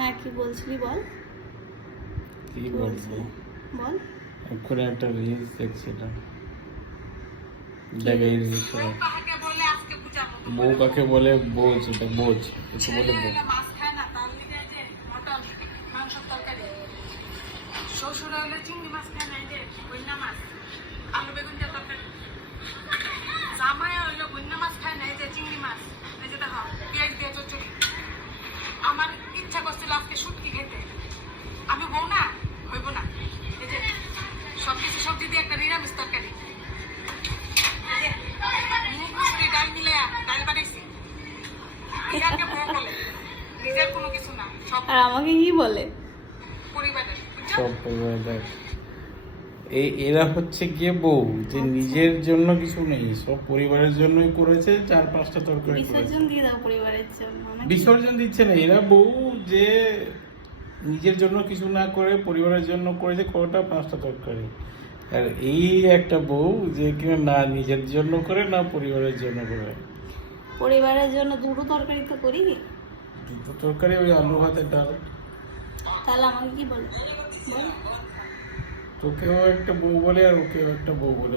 হ্যাঁ কি বলছিলি বল। কি বলবো, বল। এক্ষুনি একটা রিলস দেখছিলাম। দেখ এই রিলসটা, বউ কাকে বলে, বোঝ, এটা বোঝ, কিছু বলে বউ। শ্বশুর হলে চিংড়ি মাছ খায় নাই যে বন্যা মাছ, আলু বেগুন দিয়ে তরকারি। জামাই হইলো বন্যা মাছ খায় নাই যে চিংড়ি মাছ, এই যে দেখো পেঁয়াজ দিয়ে চচ্চড়ি। আমার ইচ্ছা করছিল আজকে শুটকি খেতে, আমি বউ না হইব না। এই যে সবকিছু সবজি দিয়ে একটা নিরামিষ তরকারি, এই যে মুগ মুসুরি ডাল মিলে ডাল বানাইছি। ইয়াকে বউ বলে, নিজের কোনো কিছু না, সব আর আমাকে কি বলে? পরিবারের। সব পরিবারে দেখ, এরা হচ্ছে গিয়ে বউ, যে নিজের জন্য কিছু নেই, সব পরিবারের জন্যই করেছে, 4-5টা তরকারি করেছে। বিসর্জন দিয়ে দাও পরিবারের জন্য। বিসর্জন দিচ্ছে না, এরা বউ যে নিজের জন্য কিছু না করে পরিবারের জন্য করেছে কটা 5টা তরকারি। আর এই একটা বউ যে কিনা না নিজের জন্য করে না পরিবারের জন্য করে। পরিবারের জন্য দুটো তরকারি তো করি। দুটো তরকারি, ওই আলু ভাতের ডাল। তাহলে আমাকে কি বলে বল। তোকেও একটা বউ বলে আর ওকেও একটা বউ বলে।